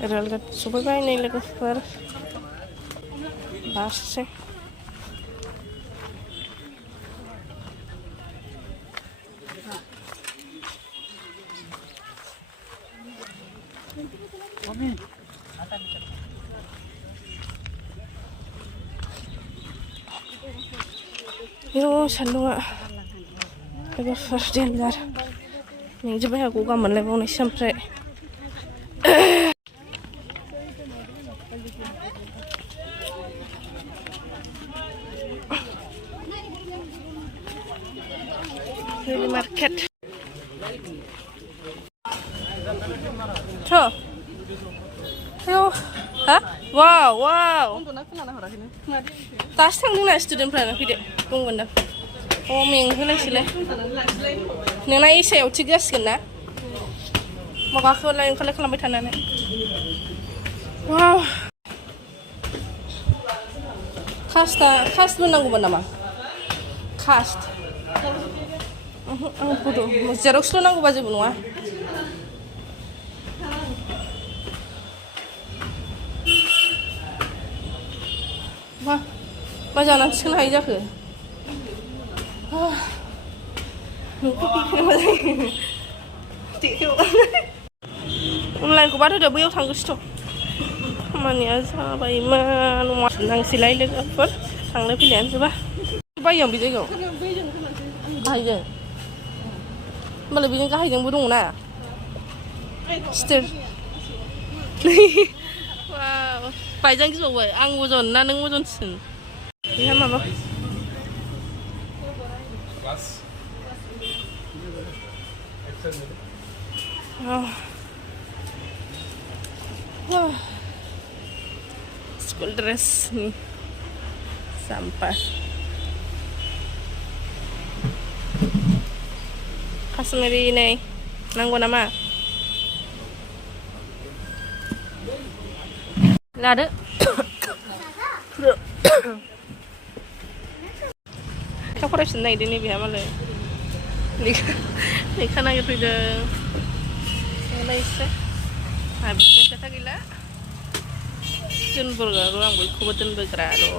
रेलगाड सफैबाय नै लोगोफोर बाससै Yo सान्दुंआ लोगोफोर देनजार मेंजोब्बाय आं गगा मोनलायबावनायसो ओमफ्राय Really market. Tuh. Ayo. Hah? Wow, wow. Tas थांदोंना स्टुडेन्टफ्रानो फैदो बुंगोनदां मेंहोलायसैलाय नोंना एसायाव थिग जासिगोन ना माबाखौलाय ओंखारलाय खालामबाय थानानै वाव कास्टबो नांगौमोन नामा कास्ट आं फट' जेरक्सल' नांगौबा जेबो नङा मा जानानै थिखोनो हायो जाखो अनलाइनखौ बाद होदो बैयाव थांगोसोथ' खामानिया जाबायमोन नांसैलाय लोगोफोर थांलाय फैलायानो जोबा बायो आं बे जायगायाव गाहायजों होमबालाय बेजों गाहायजोंबो दङ ना स्टेर बायजानो गिबावबाय आं अजन ना नों अजनसिन बेहा माबा school ड्रेसनि sampah Kasmiri ini nanggo nama lada kau farasin naik ini biar malah lekan aja tuh deh mulai sih habisnya kata gila jun burger orang boleh kubutin burger lo